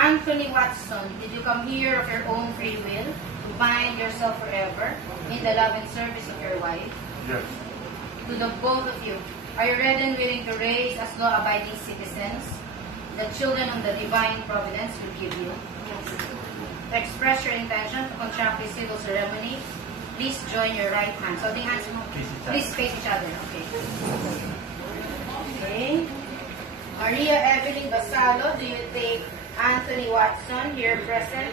Anthony Watson, did you come here of your own free will to bind yourself forever in the love and service of your wife? Yes. To the both of you, are you ready and willing to raise as law-abiding citizens the children of the divine providence will give you? Yes. To express your intention to contract this civil ceremony, please join your right hands. So the hands, please face each other. Okay. Okay. Maria Evelyn Basalo, do you take Anthony Watson, here present,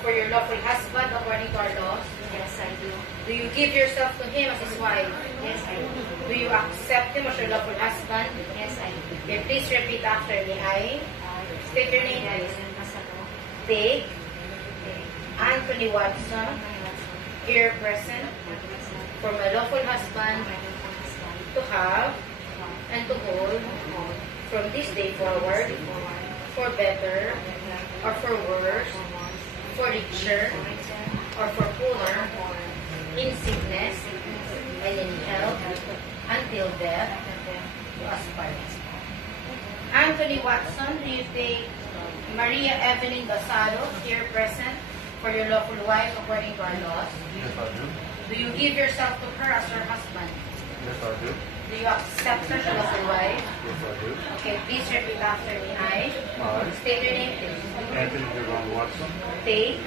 for your lawful husband according to our laws? Yes, I do. Do you give yourself to him as his wife? Yes, I do. Do you accept him as your lawful husband? Yes, I do. Okay, please repeat after me. I state your name, please. Take Anthony Watson, here present, for my lawful husband to have and to hold from this day forward, for better or for worse, for richer or for poorer, in sickness and in health, until death do us part. Anthony Watson, do you take Maria Evelyn Basalo, here present, for your lawful wife according to our laws? Yes, I do. Do you give yourself to her as your husband? Yes, I do. Do you accept her as your wife? Yes, I do. Okay, please repeat after me. I I, state your name, please. Anthony Devon Watson, Take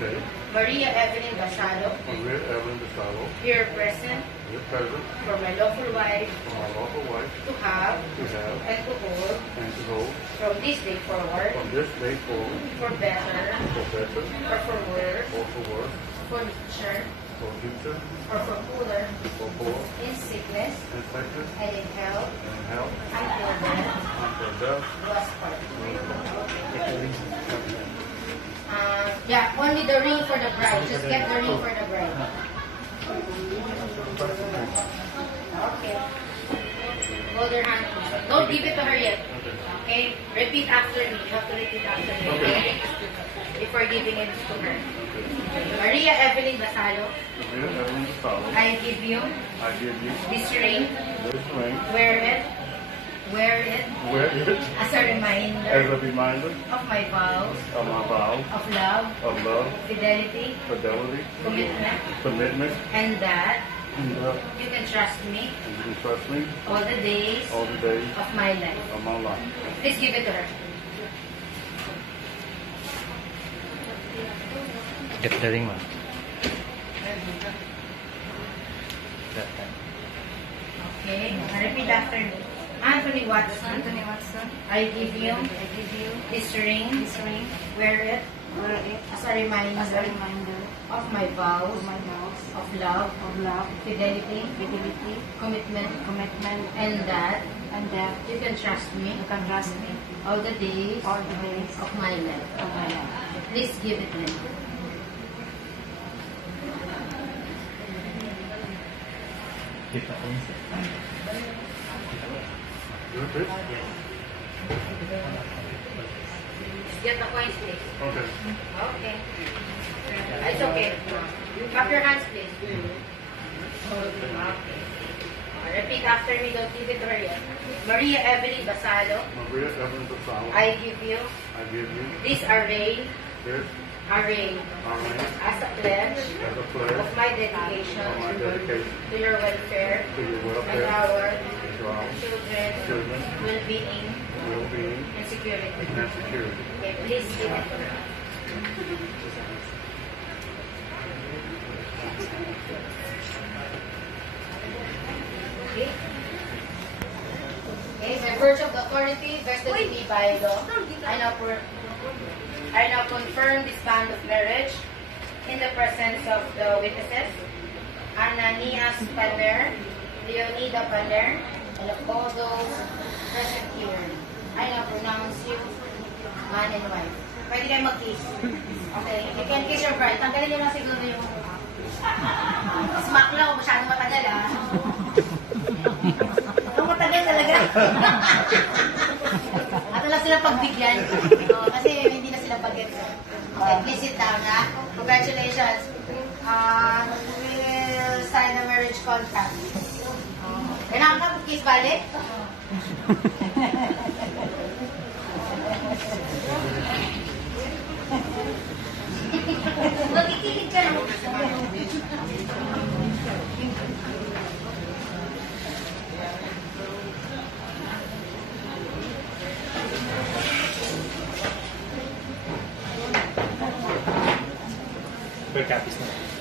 take Maria Evelyn Basalo, Maria Evelyn DeSalo, here present, with present for my lawful wife for my lawful wife to have to have and to hold and to hold from this day forward, from this day forward for better for better or for worse, or for worse, for richer for future, or for poorer, for poor, in sickness in sickness, and in health, and health, until death until death. do us part. Yeah, only the ring for the bride. Just get the ring for the bride. Okay. Hold your hand. Don't give it to her yet. Okay? Repeat after me. You have to repeat after me. Okay? Before giving it to her. Maria Evelyn Basalo, Maria Evelyn DeSalo, I give you I give you this ring. this ring, Wear it. Wear it wear it as a as reminder a reminder of my vows of my vow of love, fidelity, fidelity, commitment, and that and you can trust me you can trust me all the days all the days of my life. of my life. Please give it to her. Get the ring, ma'am. Okay, repeat after me. Anthony Watson, Anthony Watson, I give you this ring. Wear it as a reminder of my vows of love, fidelity, commitment, and that you can trust me all the days of my life. Please give it to me. Good? Get the coins, please. Okay. Okay. It's okay. Clap your hands, please. Okay. Repeat after me. Don't give it to her yet. Maria Evelyn Basalo, Maria Evelyn DeSalo, I give you I give you this array this array ring as a pledge as a pledge of my dedication of my dedication to your welfare to your and welfare, our to our children, well-being, well-being, and security. and security. Okay, please give it to her. Okay. Okay, by virtue of the authority vested in me by law, I now confirm this bond of marriage in the presence of the witnesses, Ananias Paner, Leonida Paner, and of all those present here. I now pronounce you man and wife. Pwede kayo mag-kiss. Okay, you can kiss your bride. Tanggalin nyo lang siguro yung smack lang, masyadong matagal ah. Ang matagal talaga. Ato lang sila pagbigyan. Kasi hindi na sila pag-gets. Okay, please sit down na. Congratulations. We will sign a marriage contract. Kailangan ka mag-kiss balik? Super copies na.